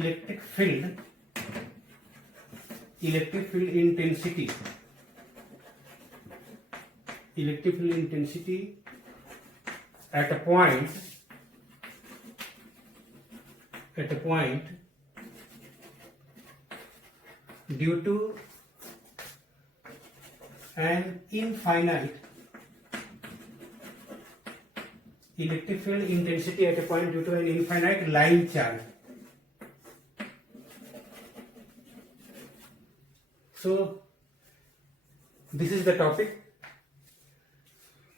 Electric field intensity at a point due to an infinite electric field intensity at a point due to an infinite line charge. So this is the topic.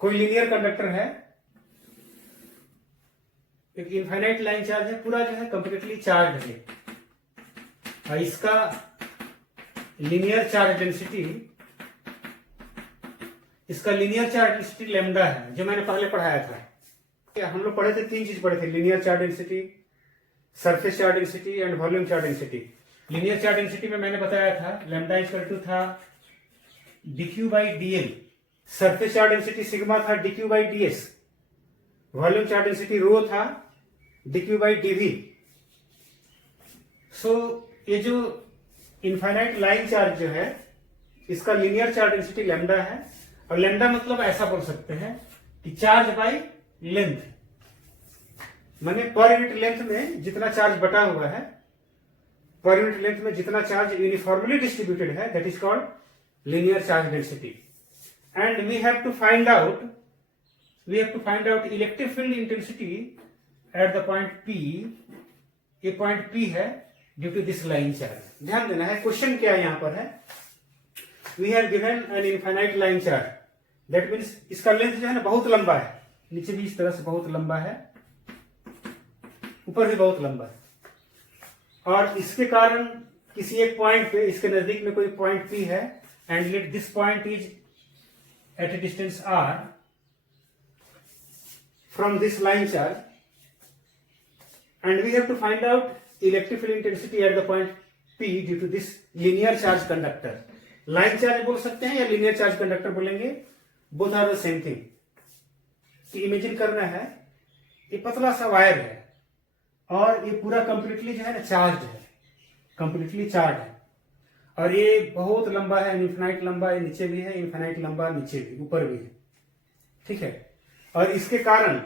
कोई linear conductor है, एक infinite line charge है, पूरा जो है completely charge है, और इसका लीनियर चार्ज डेंसिटी लैम्डा है, जो मैंने पहले पढ़ाया था। हम लोग पढ़े थे, तीन चीज पढ़े थे, linear charge density, surface charge density and volume charge density. Linear charge density में मैंने बताया था लैम्डा इक्वल टू था dq by dl, surface charge density sigma था dq by ds, volume charge density rho था dq बाई dv। सो ये जो infinite line charge जो है, इसका लीनियर चार्ज डेंसिटी लैम्डा है, और लैम्डा मतलब ऐसा बोल सकते हैं कि चार्ज बाई लेंथ, माने पर यूनिट लेंथ में जितना चार्ज बटा हुआ है, पर यूनिट लेंथ में जितना चार्ज यूनिफॉर्मली डिस्ट्रीब्यूटेड है, that is called linear charge density. and we have to find out electric field intensity at the point P। ये पॉइंट P है due to this line charge. ध्यान देना है, question क्या यहां पर है, we have given an infinite line charge, that means इसका लेंथ जो है ना बहुत लंबा है, नीचे भी इस तरह से बहुत लंबा है, ऊपर भी बहुत लंबा है, और इसके कारण किसी एक पॉइंट पे, इसके नजदीक में कोई पॉइंट P है, and let this point is at a distance r from this line charge, and we have to find out electric field intensity at the point P due to this linear charge conductor। Line charge बोल सकते हैं या linear charge conductor बोलेंगे, both are the same thing। कि imagine करना है, ये पतला सा वायर है और ये पूरा कंप्लीटली जो है ना चार्ज है, कंप्लीटली चार्ज है, और ये बहुत लंबा है, इनफिनाइट लंबा है, नीचे भी है, इनफिनाइट लंबा नीचे भी, ऊपर भी है, ठीक है। और इसके कारण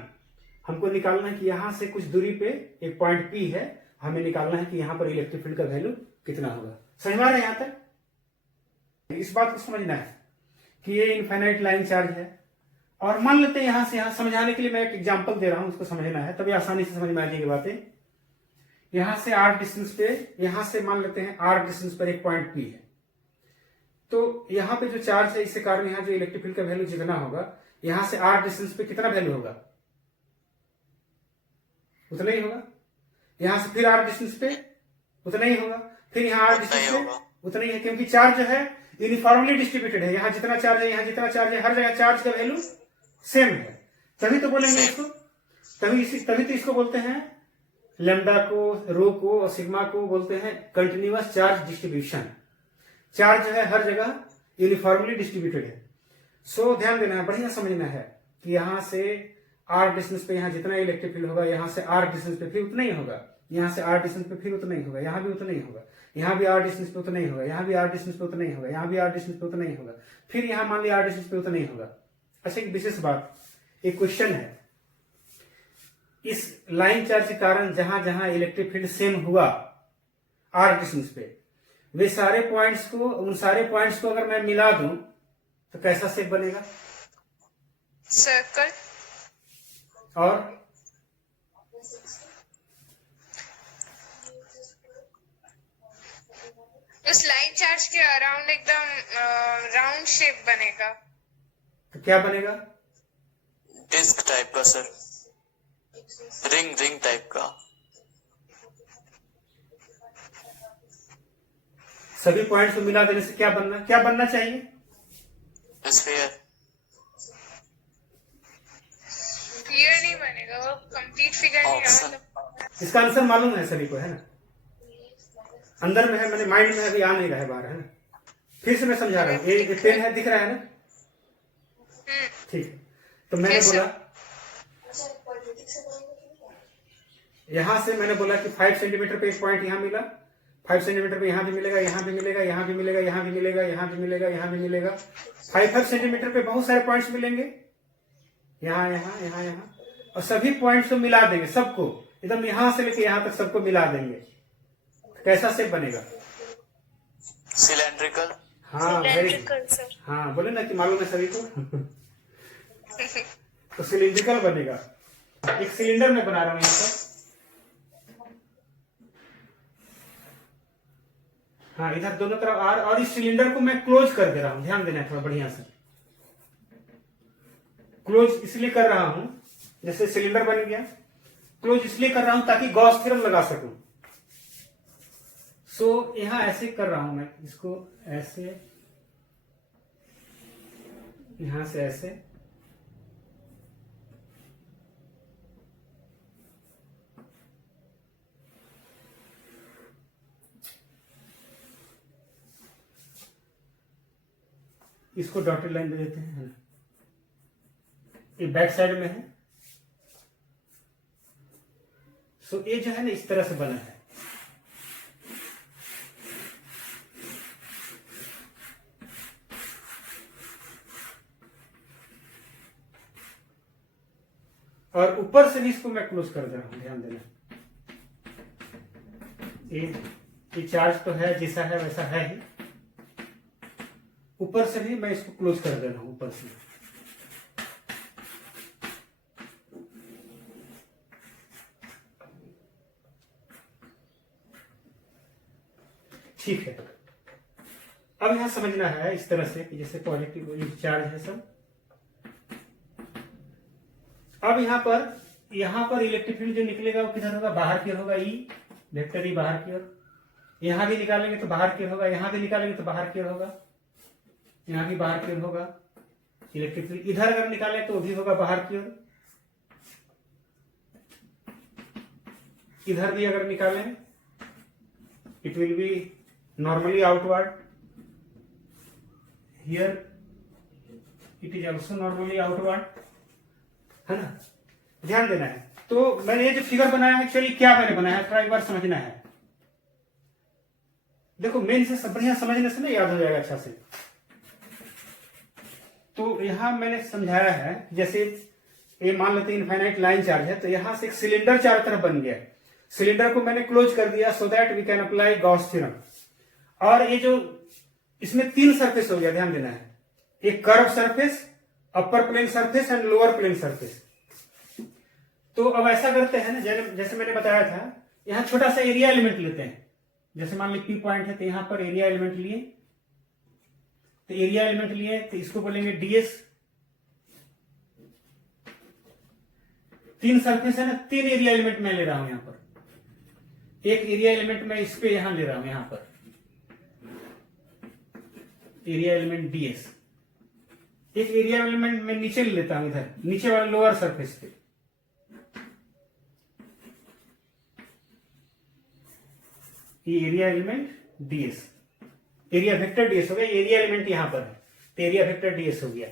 हमको निकालना है कि यहां से कुछ दूरी पे एक पॉइंट P है, हमें निकालना है कि यहां पर इलेक्ट्रिक फील्ड का वैल्यू कितना होगा। समझ में आ रहा है यहां तक? इस बात को समझना है कि ये इनफिनाइट लाइन चार्ज है, और मान लेते हैं यहां से यहां, समझाने के लिए मैं एक एग्जाम्पल दे रहा हूं, उसको समझना है, तभी आसानी से समझ में आ जाएगी बातें। यहां से r डिस्टेंस पे, यहां से मान लेते हैं r डिस्टेंस पर एक पॉइंट P है, तो यहां पे जो चार्ज है, इसके कारण यहां जो इलेक्ट्रिक फील्ड का वैल्यू जितना होगा, यहां से r डिस्टेंस पे कितना वैल्यू होगा, उतना ही होगा। यहां से फिर r डिस्टेंस पे उतना ही होगा, फिर यहां r डिस्टेंस पे उतना ही है, क्योंकि चार्ज जो है यूनिफॉर्मली डिस्ट्रीब्यूटेड है, यहां जितना चार्ज है, यहां जितना चार्ज है, हर जगह चार्ज का वैल्यू सेम है, तभी तो बोलेंगे इसको, तभी तो इसको बोलते हैं, लैम्डा को, रो को और सिग्मा को बोलते हैं कंटिन्यूअस चार्ज डिस्ट्रीब्यूशन। चार्ज जो है हर जगह यूनिफॉर्मली डिस्ट्रीब्यूटेड है। सो ध्यान देना है, बढ़िया समझना है कि यहां से r डिस्टेंस पे यहां जितना इलेक्ट्रिक फील्ड होगा, यहां से r डिस्टेंस पे फिर उतना ही होगा, यहां से r डिस्टेंस पे फिर उतना ही होगा, यहां भी उतना ही होगा, यहां भी r डिस्टेंस पे उतना ही होगा, यहां भी r डिस्टेंस पे उतना ही होगा, यहां भी r डिस्टेंस पे उतना ही होगा, फिर यहां मान लिया r डिस्टेंस पे उतना ही होगा। अच्छा, एक विशेष बात, एक क्वेश्चन है, इस लाइन चार्ज के कारण जहां जहां इलेक्ट्रिक फील्ड सेम हुआ r डिस्टेंस पे, वे सारे पॉइंट्स को, उन सारे पॉइंट्स को अगर मैं मिला दूं तो कैसा शेप बनेगा? सर्कल। और उस लाइन चार्ज के अराउंड एकदम राउंड शेप बनेगा। तो क्या बनेगा? डिस्क टाइप का सर, रिंग टाइप का। सभी पॉइंट्स को मिला देने से क्या बनना चाहिए? स्फीयर। क्लियर नहीं बनेगा, वो कंप्लीट फिगर नहीं आएगा। इसका आंसर मालूम है सभी को, है ना? अंदर में है, मैंने माइंड में अभी आ नहीं रहा है बाहर, है ना? फिर से मैं समझा रहा हूँ, ये पेन है, दिख रहा है ना? ठीक है, तो मैंने बोला यहां से मैंने बोला कि 5 सेंटीमीटर पे एक पॉइंट यहां मिला, 5 सेंटीमीटर पे यहां भी मिलेगा, यहां भी मिलेगा, यहां भी मिलेगा, यहां भी मिलेगा, यहां भी मिलेगा, यहां भी मिलेगा। 5 सेंटीमीटर पे बहुत सारे पॉइंट्स मिलेंगे, यहां यहां यहां यहां, और सभी पॉइंट्स को मिला देंगे, सबको एकदम यहां से लेके यहां तक सबको मिला देंगे। कैसा शेप बनेगा? सिलेंड्रिकल। हाँ वेरी, सर। हाँ बोले ना कि मालूम है सभी को। तो सिलिंड्रिकल बनेगा। एक सिलेंडर में बना रहा हूं यहाँ पर। हाँ इधर दोनों तरफ आर, और इस सिलेंडर को मैं क्लोज कर दे रहा हूं, ध्यान देना है थोड़ा बढ़िया से। क्लोज इसलिए कर रहा हूं, जैसे सिलेंडर बन गया, क्लोज इसलिए कर रहा हूं ताकि गॉस थ्योरम लगा सकूं। सो यहां ऐसे कर रहा हूं मैं इसको, ऐसे, यहां से ऐसे, इसको डॉटेड लाइन दे देते हैं। ये बैक साइड में है। सो ये जो है ना इस तरह से बना है। और ऊपर से भी इसको मैं क्लोज कर दे रहा हूं, ध्यान देना। ये चार्ज तो है, जैसा है वैसा है ही। ऊपर से भी मैं इसको क्लोज कर दे रहा हूं, ऊपर से। ठीक है, अब यहां समझना है इस तरह से कि जैसे पॉजिटिव चार्ज है सब। अब यहां पर इलेक्ट्रिक फील्ड जो निकलेगा वो किधर होगा? बाहर की ओर होगा। ई वेक्टर ई बाहर की ओर। यहां भी निकालेंगे तो बाहर की ओर होगा, यहां भी निकालेंगे तो बाहर की ओर होगा, यहां भी बाहर की ओर होगा इलेक्ट्रिक फील्ड। इधर अगर निकालें तो भी होगा बाहर की ओर, इधर भी अगर निकालें it will be normally outward, here it is also normally outward, है ना? ध्यान देना है। तो मैंने ये जो फिगर बनाया है, एक्चुअली क्या मैंने बनाया है थोड़ा एक बार समझना है। देखो मेन से सब बढ़िया समझने से ना याद हो जाएगा अच्छा से। तो यहां मैंने समझाया है, जैसे ये मान लेते हैं इनफाइनाइट लाइन चार्ज है, तो यहां से एक सिलेंडर चारों तरफ बन गया। सिलेंडर को मैंने क्लोज कर दिया so that we can apply Gauss theorem. और ये जो इसमें 3 सरफेस हो गया, ध्यान देना है। एक curve surface, upper plane surface and lower plane surface. तो अब ऐसा करते हैं ना, जैसे मैंने बताया था, यहां छोटा सा एरिया एलिमेंट लेते हैं। जैसे मान ली पी पॉइंट है तो यहां पर एरिया एलिमेंट लिए, तो एरिया एलिमेंट लिए तो इसको बोलेंगे डीएस। 3 सरफेस है ना, 3 एरिया एलिमेंट मैं ले रहा हूं यहां पर। एक एरिया एलिमेंट मैं इस पे यहां ले रहा हूं, यहां पर एरिया एलिमेंट डीएस। एक एरिया एलिमेंट मैं नीचे ले लेता हूं, इधर नीचे वाले लोअर सरफेस पे। ये area element DS, area vector DS हो गया। एरिया एलिमेंट यहां पर है तो एरिया वेक्टर डीएस हो गया।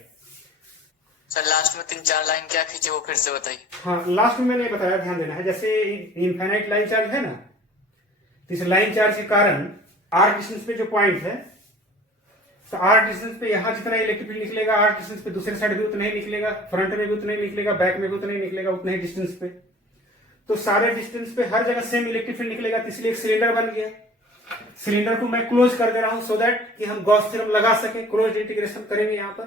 सर लास्ट में 3-4 लाइन क्या खींचे वो फिर से बताइए। हाँ लास्ट में मैंने बताया, ध्यान देना है। जैसे इनफाइनाइट लाइन चार्ज है ना, तो इस लाइन चार्ज के कारण आर डिस्टेंस पे जो पॉइंट है, तो आर डिस्टेंस पे यहां जितना इलेक्ट्रिक फील्ड निकलेगा, आर डिस्टेंस पे दूसरे साइड भी उतना ही निकलेगा, फ्रंट में भी उतना ही निकलेगा, बैक में भी उतना ही निकलेगा, उतना ही डिस्टेंस पे। तो सारे डिस्टेंस पे हर जगह सेम इलेक्ट्रिक फील्ड निकलेगा, तो इसलिए एक सिलेंडर बन गया। सिलेंडर को मैं क्लोज कर दे रहा हूं सो दैट कि हम गॉस थ्योरम लगा सके। क्लोज इंटीग्रेशन करेंगे यहां पर,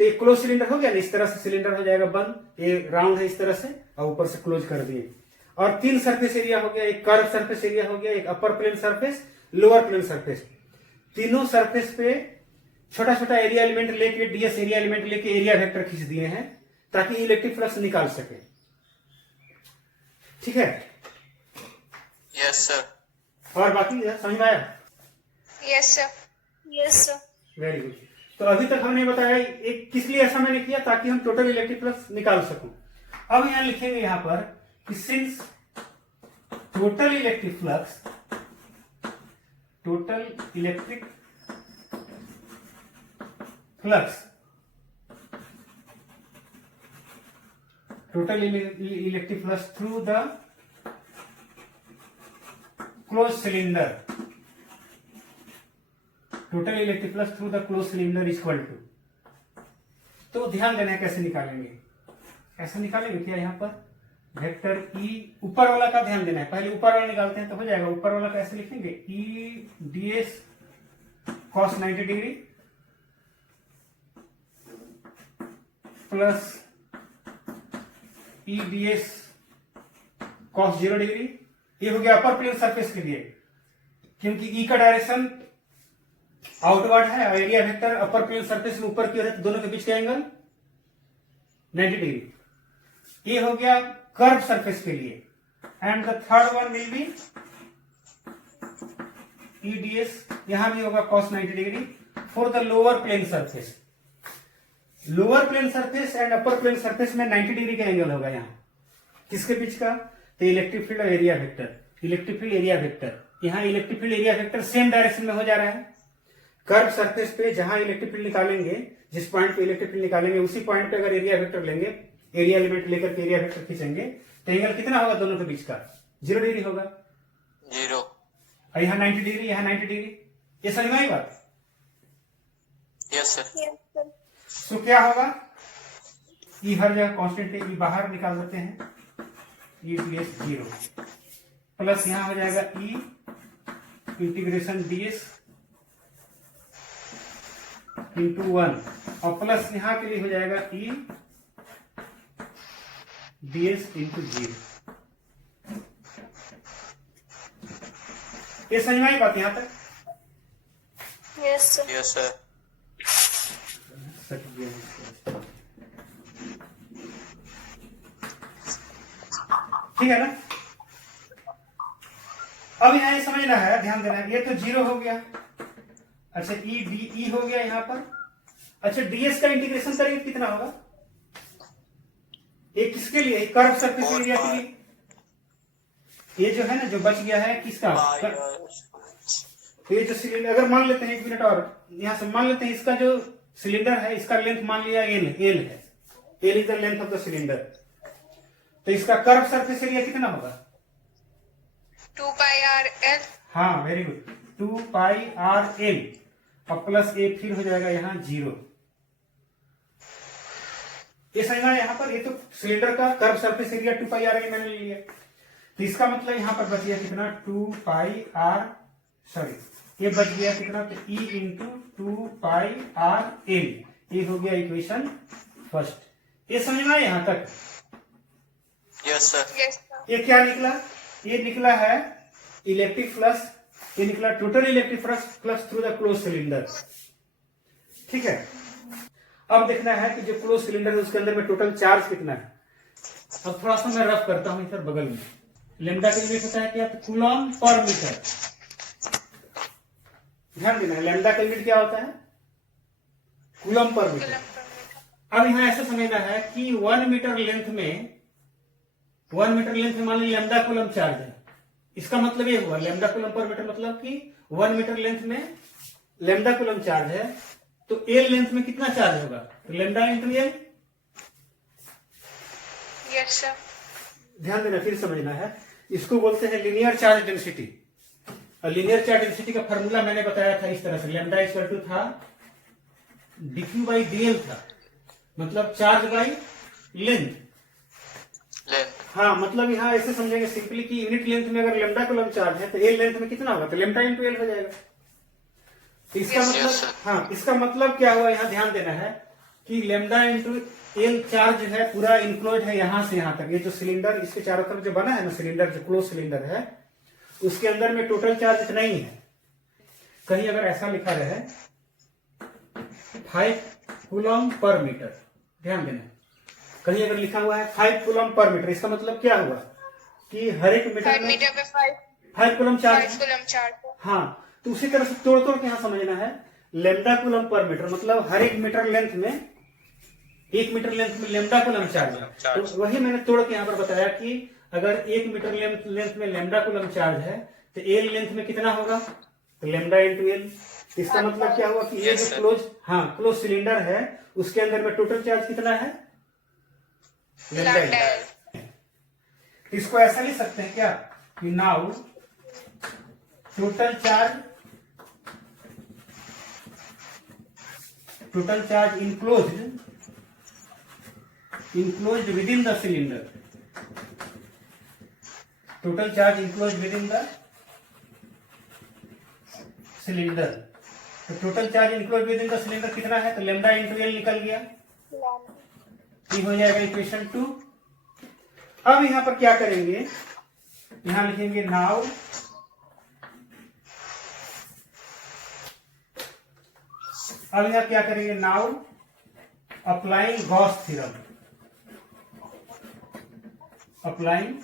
तो एक क्लोज सिलेंडर हो गया ना, इस तरह से सिलेंडर हो जाएगा बंद। ये राउंड है इस तरह से, और ऊपर से क्लोज कर दिए। और 3 सरफेस एरिया हो गया, एक कर्व सरफेस एरिया हो गया, एक upper plane surface, lower plane surface. तीनों सरफेस पे छोटा छोटा एरिया एलिमेंट लेके, डीएस एरिया एलिमेंट लेके एरिया वेक्टर खींच दिए हैं ताकि इलेक्ट्रिक फ्लक्स निकाल सके। ठीक है? Yes sir. और बाकी समझ में आया? Yes sir. Yes sir. Very good. तो अभी तक हमने बताया एक किस लिए ऐसा मैंने किया, ताकि हम टोटल इलेक्ट्रिक फ्लक्स निकाल सकूं। अब यहां लिखेंगे यहां पर कि since total electric flux, total electric flux, total electric flux through the close cylinder, total electric flux through the close cylinder equal to, तो ध्यान देना है कैसे निकालेंगे, कैसे निकालेंगे क्या यहाँ पर वेक्टर ई, ऊपर वाला का ध्यान देना है, पहले ऊपर वाला निकालते हैं तो हो जाएगा। ऊपर वाला कैसे लिखेंगे, E D S cos 90 degree plus E D S cos 0 degree, ये हो गया अपर प्लेन सरफेस के लिए, क्योंकि ई का डायरेक्शन आउटवर्ड है और एरिया वेक्टर अपर प्लेन सरफेस में ऊपर की ओर है, तो दोनों के बीच का एंगल 90 डिग्री। ये हो गया कर्व सरफेस के लिए। And the third one will be EDS, यहां भी होगा cos 90 degree for the lower plane surface. Lower plane surface and upper plane surface में 90 डिग्री का एंगल होगा यहाँ, किसके बीच का, तो इलेक्ट्रिक फील्ड और area vector, electric field area vector, यहाँ electric field area vector same direction में हो जा रहा है। कर्व सरफेस पे जहां इलेक्ट्रिक फील्ड निकालेंगे, जिस पॉइंट पे इलेक्ट्रिक फील्ड निकालेंगे उसी पॉइंट पे अगर एरिया वेक्टर लेंगे, एरिया एलिमेंट लेकर के एरिया वेक्टर खींचेंगे, तो एंगल कितना होगा दोनों के बीच का, 0 डिग्री होगा। 0। और यहाँ 90 डिग्री, यहाँ 90 डिग्री, ये समझ में आई बात। Yes sir. तो क्या होगा, ई हर जगह कांस्टेंट है, ई बाहर निकाल देते हैं, ई डीएस 0 प्लस यहाँ हो जाएगा ई इंटीग्रेशन डीएस इंटू 1 और प्लस यहाँ के लिए हो जाएगा ई डीएस इंटू 0। ये समझ में आई बात यहाँ तक। Yes sir. ठीक है ना। अब यहाँ ये समझना है, ध्यान देना है, ये तो 0 हो गया, अच्छा ई डी ई हो गया यहाँ पर, अच्छा डीएस का इंटीग्रेशन करेंगे कितना होगा, ये किसके लिए, कर्व सरफेस एरिया के लिए, ये जो है ना जो बच गया है किसका, तो ये जो सिलेंडर, अगर मान लेते हैं 1 मिनट और यहां से मान लेते हैं, इसका जो सिलेंडर है इसका लेंथ मान लिया एल है, L is the length of the cylinder, तो इसका कर्व सरफेस एरिया कितना होगा, 2 पाई आर एल। हाँ वेरी गुड, 2 पाई आर एल और प्लस ए फिर हो जाएगा यहाँ 0। ये समझना यहाँ पर, ये तो सिलेंडर का कर्व सरफेस एरिया 2 पाई आर एल मैंने ले लिया, तो इसका मतलब यहाँ पर बच गया कितना, 2 पाई आर, सॉरी ये बच गया कितना, तो ई इंटू 2 पाई आर एल, ये हो गया इक्वेशन फर्स्ट। ये समझ में आया यहाँ तक। Yes sir. ये क्या निकला, ये निकला है इलेक्ट्रिक फ्लक्स, ये निकला total electric flux through the close cylinder. ठीक है, अब देखना है कि जो क्लोज सिलेंडर है उसके अंदर में टोटल चार्ज कितना है। अब थोड़ा सा मैं रफ करता हूं इधर बगल में, लेमडा का यूनिट होता है क्या, तो कूलम पर मीटर, ध्यान देना है, लेमडा का यूनिट क्या होता है, कूलम पर मीटर। अब यहाँ ऐसा समझना है कि 1 मीटर लेंथ में, 1 मीटर लेंथ में मान लीजिए लेमडा कूलम चार्ज है, इसका मतलब ये हुआ लेमडा कूलम पर मीटर मतलब कि 1 मीटर लेंथ में लेमडा कूलम चार्ज है, तो एल लेंथ में कितना चार्ज होगा, तो lambda into L. Yes sir. ध्यान देना, फिर समझना है, इसको बोलते हैं लीनियर चार्ज डेंसिटी। और लीनियर चार्ज डेंसिटी का फॉर्मूला मैंने बताया था इस तरह से, लेमडा इक्वल टू था dq बाई dl था, मतलब चार्ज बाई लेंथ। हाँ मतलब यहाँ ऐसे समझेंगे सिंपली कि यूनिट लेंथ में अगर लेमडा कूलम चार्ज है तो एल लेंथ में कितना होगा, तो लेमडा इंटू एल हो जाएगा। तो इसका मतलब, हाँ इसका मतलब क्या हुआ, यहाँ ध्यान देना है कि लेमडा इंटू एल चार्ज है पूरा इंक्लोज है यहाँ से यहाँ तक, ये जो सिलेंडर इसके चारों तरफ जो बना है ना सिलेंडर, जो क्लोज सिलेंडर है उसके अंदर में टोटल चार्ज इतना ही है। कहीं अगर ऐसा लिखा रहे 5 कूलम पर मीटर, ध्यान देना, कहीं अगर लिखा हुआ है 5 कूलम पर मीटर, इसका मतलब क्या हुआ कि हर एक मीटर में 5 कूलम चार्ज। हाँ तो उसी तरह से तोड़ तोड़ के यहाँ समझना है, लेमडा कूलम पर मीटर मतलब हर एक मीटर लेंथ में, 1 मीटर लेंथ में लेमडा कूलम चार्ज है। तो वही मैंने तोड़ के यहाँ पर बताया कि अगर 1 मीटर लेंथ में लेमडा कूलम चार्ज है तो एल लेंथ में कितना होगा, तो लेमडा इंटू एल। इसका मतलब क्या हुआ कि ये जो क्लोज, हाँ क्लोज सिलेंडर है उसके अंदर में टोटल चार्ज कितना है, लेमडा। इसको ऐसा लिख सकते हैं क्या कि now total charge enclosed within the cylinder. Total charge enclosed within the cylinder. तो total charge enclose with in the cylinder कितना है? तो लेमडा इंटू एल निकल गया, ये हो जाएगा इक्वेशन 2। अब यहां पर क्या करेंगे, यहां लिखेंगे नाउ अब यहां क्या करेंगे, now applying Gauss theorem, applying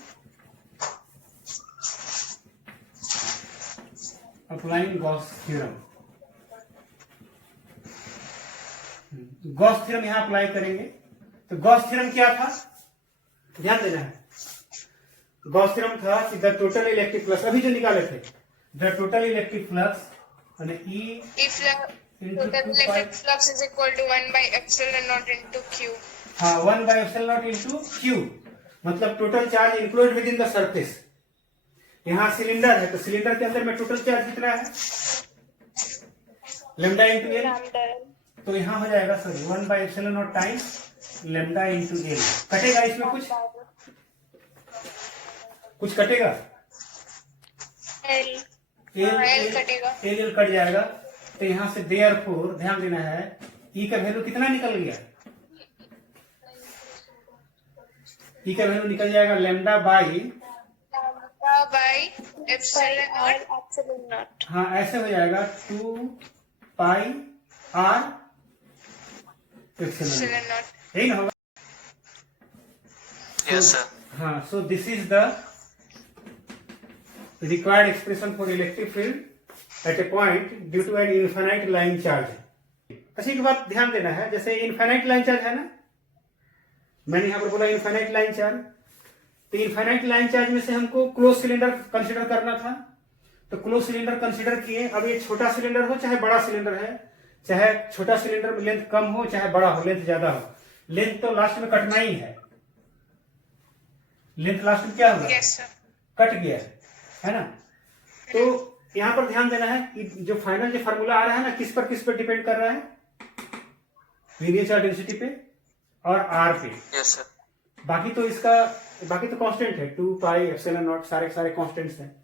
Gauss theorem. Gauss theorem यहां अप्लाई करेंगे। तो गॉस थ्योरम क्या था, ध्यान देना है। गॉस थ्योरम था कि द टोटल इलेक्ट्रिक फ्लक्स, अभी जो निकाले थे, द टोटल इलेक्ट्रिक फ्लक्स यानी ई if the total electric flux is equal to 1 by epsilon naught into q। हाँ, 1 by epsilon naught into q, मतलब total charge enclose with in the surface. यहाँ cylinder है, तो सिलेंडर के अंदर में total charge कितना है, लेमडा इंटू एल। तो यहाँ हो जाएगा sorry 1 by epsilon naught times lambda into L. कटेगा इसमें कुछ कटेगा, एल कटेगा, एल कट जाएगा। तो यहाँ से देयरफॉर ध्यान देना है, ई का वैल्यू कितना निकल गया, ई का वैल्यू निकल जाएगा लेमडा बाई epsilon naught। हाँ, ऐसे हो जाएगा 2 पाई आर epsilon naught। यही ना होगा। Yes sir. हाँ, so this is the required expression for electric field at a point due to an infinite line charge. अच्छी की बात ध्यान देना है, जैसे इनफाइनाइट लाइन चार्ज है ना, मैंने यहां पर बोला इनफाइनाइट लाइन चार्ज। तो इनफाइनाइट लाइन चार्ज में से हमको क्लोज सिलेंडर कंसीडर करना था, तो क्लोज सिलेंडर कंसीडर किए। अब ये छोटा सिलेंडर हो चाहे बड़ा सिलेंडर है, चाहे छोटा सिलेंडर में लेंथ कम हो चाहे बड़ा हो, लेंथ ज्यादा हो, लेंथ तो लास्ट में कटना ही है। लेंथ लास्ट में क्या होगा, Yes sir। कट गया है ना। तो यहां पर ध्यान देना है कि जो फाइनल जो फार्मूला आ रहा है ना, किस पर डिपेंड कर रहा है, लीनियर चार्ज डेंसिटी पे और आर पे। Yes sir. बाकी तो कांस्टेंट है, 2 पाई एप्सिलॉन नॉट, सारे कांस्टेंट्स हैं।